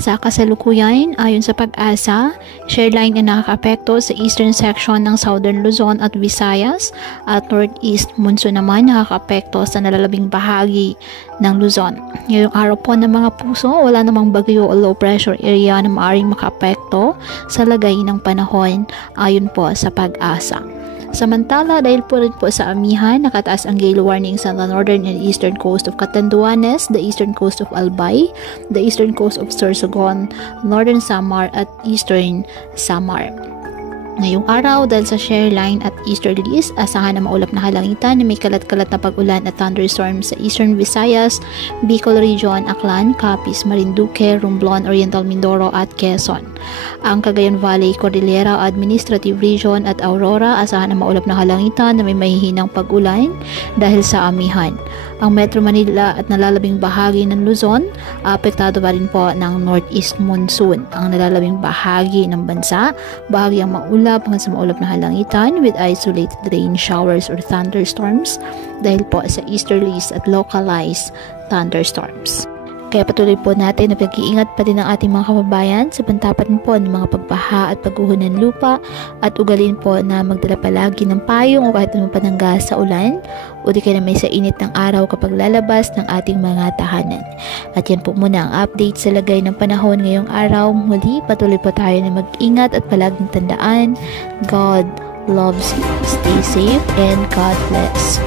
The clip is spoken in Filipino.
Sa kasalukuyan, ayon sa Pag-asa, shoreline na nakakaapekto sa eastern section ng Southern Luzon at Visayas at northeast monsoon naman nakakaapekto sa nalalabing bahagi ng Luzon. Ngayong araw po ng mga puso, wala namang bagyo o low pressure area na maaaring makaapekto sa lagay ng panahon ayon po sa Pag-asa. Samantala, dahil po rin po sa amihan, nakataas ang gale warning sa the northern and eastern coast of Catanduanes, the eastern coast of Albay, the eastern coast of Sorsogon, northern Samar at eastern Samar. Ngayong araw, dahil sa shoreline at easterlies, asahan na maulap na kalangitan na may kalat-kalat na pag-ulan at thunderstorms sa eastern Visayas, Bicol Region, Aklan, Capiz, Marinduque, Romblon, Oriental Mindoro at Quezon. Ang Cagayan Valley, Cordillera, Administrative Region at Aurora, asahan na maulap na kalangitan na may mahihinang pag-ulan dahil sa amihan. Ang Metro Manila at nalalabing bahagi ng Luzon, apektado pa rin po ng northeast monsoon. Ang nalalabing bahagi ng bansa, bahagi ang maulap hanggang sa maulap na halangitan with isolated rain showers or thunderstorms dahil po sa easterlies at localized thunderstorms. Kaya patuloy po natin na pag-iingat pa din ang ating mga kababayan sa pantapat po ng mga pagbaha at pagguho ng lupa at ugalin po na magdala palagi ng payong o kahit anong panangga sa ulan o di kaya na may sa init ng araw kapag lalabas ng ating mga tahanan. At yan po muna ang update sa lagay ng panahon ngayong araw. Muli, patuloy po tayo na mag-ingat at palaging tandaan, God loves you. Stay safe and God bless.